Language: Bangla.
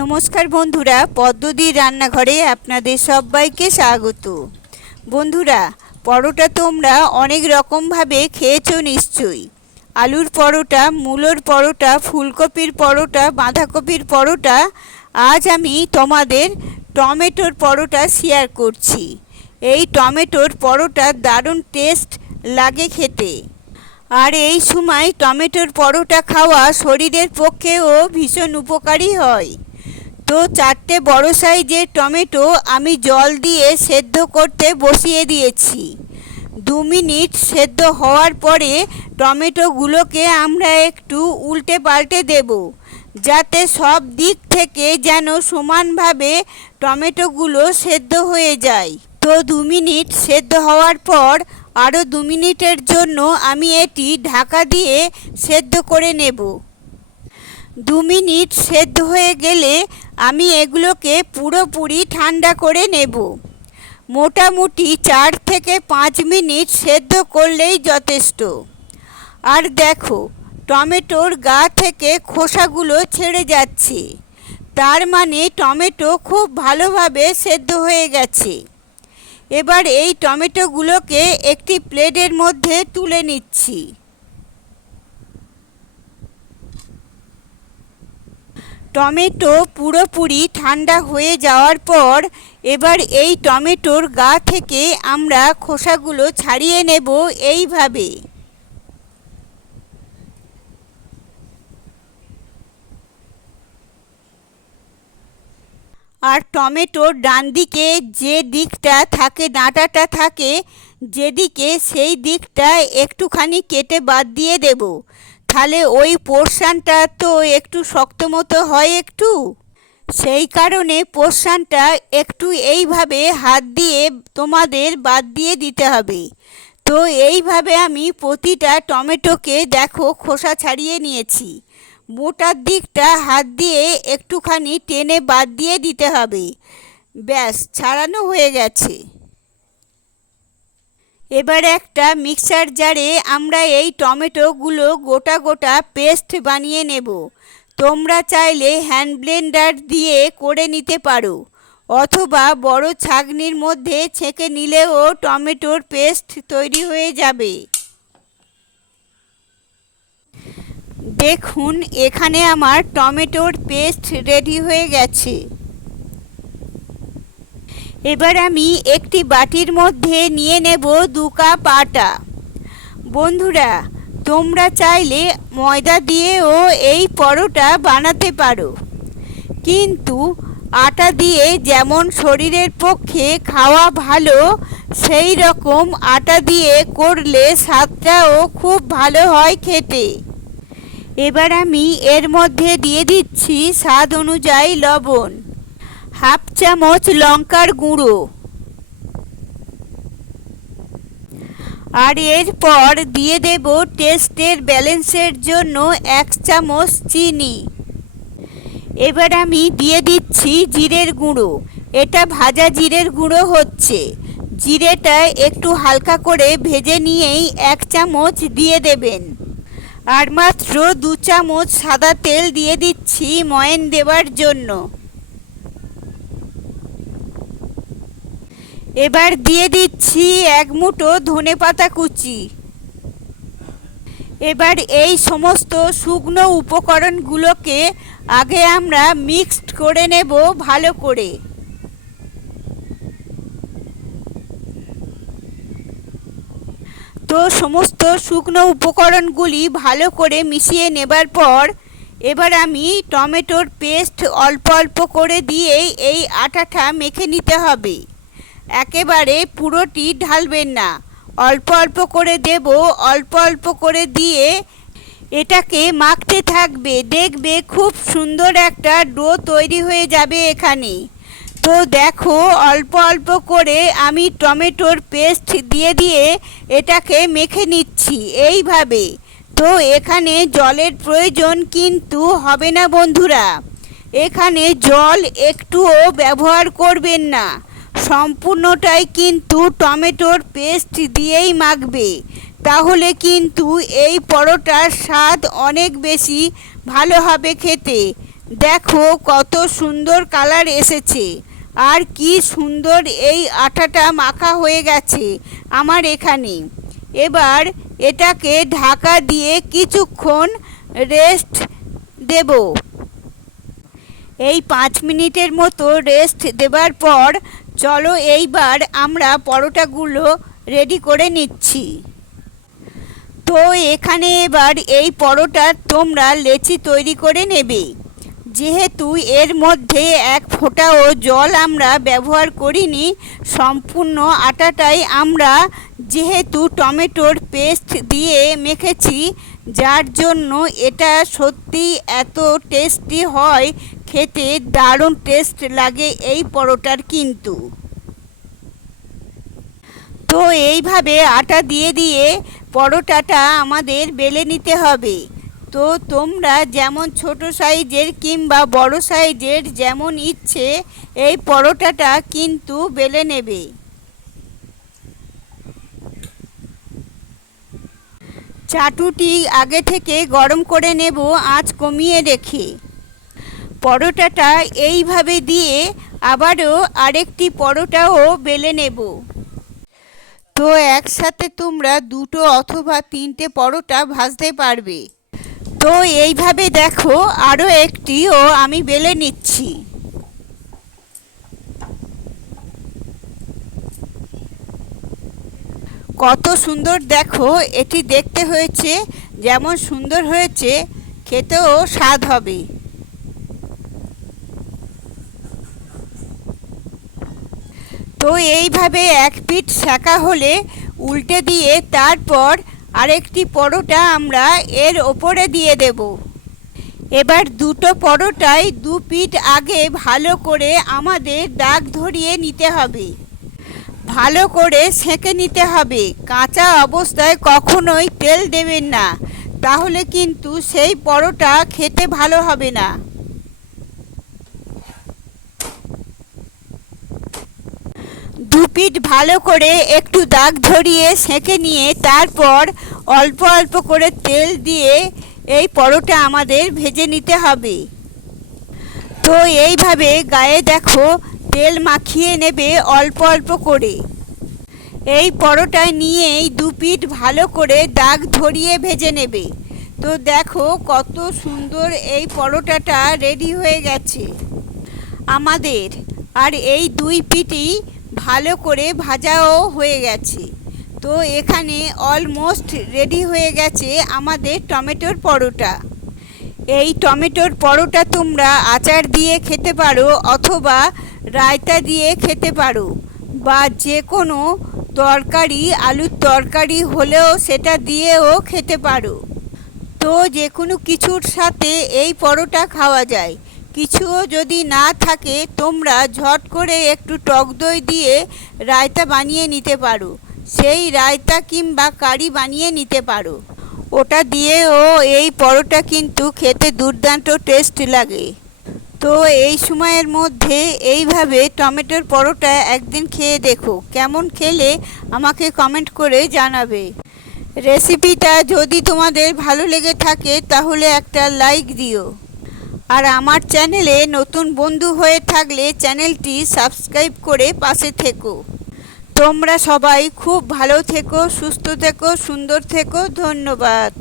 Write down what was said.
নমস্কার বন্ধুরা, পদ্মদির রান্নাঘরে আপনাদের সবাইকে স্বাগত। বন্ধুরা, পরোটা তোমরা অনেক রকমভাবে খেয়েছো নিশ্চয়ই। আলুর পরোটা, মূলোর পরোটা, ফুলকপির পরোটা, বাঁধাকপির পরোটা। আজ আমি তোমাদের টমেটোর পরোটা শেয়ার করছি। এই টমেটোর পরোটা দারুণ টেস্ট লাগে খেতে। আর এই সময় টমেটোর পরোটা খাওয়া শরীরের পক্ষেও ভীষণ উপকারী হয়। তো 4টে বড় সাইজের টমেটো আমি জল দিয়ে সেদ্ধ করতে বসিয়ে দিয়েছি। 2 মিনিট সেদ্ধ হওয়ার পরে টমেটোগুলোকে আমরা একটু উল্টে পাল্টে দেব, যাতে সব দিক থেকে যেন সমানভাবে টমেটোগুলো সেদ্ধ হয়ে যায়। তো 2 মিনিট সেদ্ধ হওয়ার পর আরও 2 মিনিটের জন্য আমি এটি ঢাকা দিয়ে সেদ্ধ করে নেব। 2 মিনিট সেদ্ধ হয়ে গেলে আমি এগুলোকে পুরোপুরি ঠান্ডা করে নেব। মোটামুটি 4 থেকে 5 মিনিট সেদ্ধ করলেই যথেষ্ট। আর দেখো, টমেটোর গা থেকে খোসাগুলো ছেড়ে যাচ্ছে, তার মানে টমেটো খুব ভালোভাবে সেদ্ধ হয়ে গেছে। এবার এই টমেটোগুলোকে একটি প্লেটের মধ্যে তুলে নিচ্ছি। টমেটো পুরোপুরি ঠান্ডা হয়ে যাওয়ার পর এবার এই টমেটোর গা থেকে আমরা খোসাগুলো ছাড়িয়ে নেব এইভাবে। আর টমেটোর ডান দিকে যে দিকটা থাকে, ডাঁটাটা থাকে যেদিকে, সেই দিকটা একটুখানি কেটে বাদ দিয়ে দেব। তাহলে ওই পোর্শনটা তো একটু শক্ত মতো হয় একটু, সেই কারণে পোর্শনটা একটু এইভাবে হাত দিয়ে তোমাদের বাদ দিয়ে দিতে হবে। তো এইভাবে আমি প্রতিটা টমেটোকে দেখো খোসা ছাড়িয়ে নিয়েছি। মোটার দিকটা হাত দিয়ে একটুখানি টেনে বাদ দিয়ে দিতে হবে। ব্যাস, ছাড়ানো হয়ে গেছে। এবার একটা মিক্সার জারে আমরা এই টমেটোগুলো গোটা গোটা পেস্ট বানিয়ে নেব। তোমরা চাইলে হ্যান্ড ব্লেন্ডার দিয়ে করে নিতে পারো, অথবা বড় ছাঁকনির মধ্যে ছেঁকে নিলেও টমেটোর পেস্ট তৈরি হয়ে যাবে। দেখুন, এখানে আমার টমেটোর পেস্ট রেডি হয়ে গেছে। এবার আমি একটি বাটির মধ্যে নিয়ে নেব 2 কাপ আটা। বন্ধুরা, তোমরা চাইলে ময়দা দিয়েও এই পরোটা বানাতে পারো, কিন্তু আটা দিয়ে যেমন শরীরের পক্ষে খাওয়া ভালো, সেই রকম আটা দিয়ে করলে স্বাদটাও খুব ভালো হয় খেতে। এবার আমি এর মধ্যে দিয়ে দিচ্ছি স্বাদ অনুযায়ী লবণ, 1/2 চামচ লঙ্কার গুঁড়ো, আর এরপর দিয়ে দেব টেস্টের ব্যালেন্সের জন্য 1 চামচ চিনি। এবার আমি দিয়ে দিচ্ছি জিরের গুঁড়ো। এটা ভাজা জিরের গুঁড়ো হচ্ছে। জিরেটা একটু হালকা করে ভেজে নিয়েই 1 চামচ দিয়ে দেবেন। আর মাত্র 2 চামচ সাদা তেল দিয়ে দিচ্ছি ময়ান দেওয়ার জন্য। এবার দিয়ে দিচ্ছি 1 মুঠো ধনেপাতা কুচি। এবার এই সমস্ত শুকনো উপকরণগুলোকে আগে আমরা মিক্সড করে নেব ভালো করে। তো সমস্ত শুকনো উপকরণগুলি ভালো করে মিশিয়ে নেবার পর এবার আমি টমেটোর পেস্ট অল্প অল্প করে দিয়েই এই আটাটা মেখে নিতে হবে। একেবারে পুরোটি ঢালবেন না, অল্প অল্প করে দেব। অল্প অল্প করে দিয়ে এটাকে মাখতে থাকবে, দেখবে খুব সুন্দর একটা ডো তৈরি হয়ে যাবে এখানে। তো দেখো, অল্প অল্প করে আমি টমেটোর পেস্ট দিয়ে দিয়ে এটাকে মেখে নিচ্ছি এইভাবে। তো এখানে জলের প্রয়োজন কিন্তু হবে না বন্ধুরা, এখানে জল একটুও ব্যবহার করবেন না, সম্পূর্ণটাই কিন্তু টমেটোর পেস্ট দিয়েই মাখবে। তাহলে কিন্তু এই পরোটার স্বাদ অনেক বেশি ভালো হবে খেতে। দেখো কত সুন্দর কালার এসেছে, আর কি সুন্দর এই আটাটা মাখা হয়ে গেছে আমার এখানে। এবার এটাকে ঢাকা দিয়ে কিছুক্ষণ রেস্ট দেব। এই 5 মিনিটের মতো রেস্ট দেবার পর চলো এইবার আমরা পরোটাগুলো রেডি করে নিচ্ছি। তো এখানে এবার এই পরোটা তোমরা লেচি তৈরি করে নেবে। যেহেতু এর মধ্যে এক ফোঁটাও জল আমরা ব্যবহার করিনি, সম্পূর্ণ আটাটাই আমরা যেহেতু টমেটোর পেস্ট দিয়ে মেখেছি, যার জন্য এটা সত্যি এত টেস্টি হয়, খেতে দারুণ টেস্ট লাগে এই পরোটার কিন্তু। তো এইভাবে আটা দিয়ে দিয়ে পরোটাটা আমাদের বেলে নিতে হবে। তো তোমরা যেমন ছোট সাইজের কিংবা বড় সাইজের যেমন ইচ্ছে এই পরোটাটা কিন্তু বেলে নেবে। চাটুটি আগে থেকে গরম করে নেব আঁচ কমিয়ে রেখে। পরোটাটা এইভাবে দিয়ে আবারও আরেকটি পরোটাও বেলে নেব। তো একসাথে তোমরা 2 অথবা 3টে পরোটা ভাজতে পারবে। তো এইভাবে দেখো আরও একটিও আমি বেলে নিচ্ছি। কত সুন্দর দেখো, এটি দেখতে হয়েছে যেমন সুন্দর হয়েছে, খেতেও স্বাদ হবে। তো এইভাবে এক পিঠ সেঁকা হলে উল্টে দিয়ে তারপর আরেকটি পরোটা আমরা এর ওপরে দিয়ে দেব। এবার 2টো পরোটায় 2 পিঠ আগে ভালো করে আমাদের দাগ ধরিয়ে নিতে হবে, ভালো করে সেঁকে নিতে হবে। কাঁচা অবস্থায় কখনোই তেল দেবেন না, তাহলে কিন্তু সেই পরোটা খেতে ভালো হবে না। দুপিঠ ভালো করে একটু দাগ ধরিয়ে সেঁকে নিয়ে তারপর অল্প অল্প করে তেল দিয়ে এই পরোটা আমাদের ভেজে নিতে হবে। তো এইভাবে গায়ে দেখো তেল মাখিয়ে নেবে অল্প অল্প করে। এই পরোটায় নিয়েই দুপিঠ ভালো করে দাগ ধরিয়ে ভেজে নেবে। তো দেখো কত সুন্দর এই পরোটাটা রেডি হয়ে গেছে আমাদের, আর এই 2 পিঠই ভালো করে ভাজাও হয়ে গেছে। তো এখানে অলমোস্ট রেডি হয়ে গেছে আমাদের টমেটোর পরোটা। এই টমেটোর পরোটা তোমরা আচার দিয়ে খেতে পারো অথবা রায়তা দিয়ে খেতে পারো, বা যে কোনো তরকারি, আলুর তরকারি হলেও সেটা দিয়েও খেতে পারো। তো যে কোনো কিছুর সাথে এই পরোটা খাওয়া যায়। কিছুও যদি না থাকে তোমরা ঝট করে একটু টক দই দিয়ে রায়তা বানিয়ে নিতে পারো, সেই রায়তা কিংবা কারি বানিয়ে নিতে পারো। ওটা দিয়েও এই পরোটা কিন্তু খেতে দুর্দান্ত টেস্ট লাগে। তো এই সময়ের মধ্যে এইভাবে টমেটোর পরোটা একদিন খেয়ে দেখো, কেমন খেলে আমাকে কমেন্ট করে জানাবে। রেসিপিটা যদি তোমাদের ভালো লেগে থাকে তাহলে একটা লাইক দিও, আর আমার চ্যানেলে নতুন বন্ধু হয়ে থাকলে চ্যানেলটি সাবস্ক্রাইব করে পাশে থেকো। তোমরা সবাই খুব ভালো থেকো, সুস্থ থেকো, সুন্দর থেকো। ধন্যবাদ।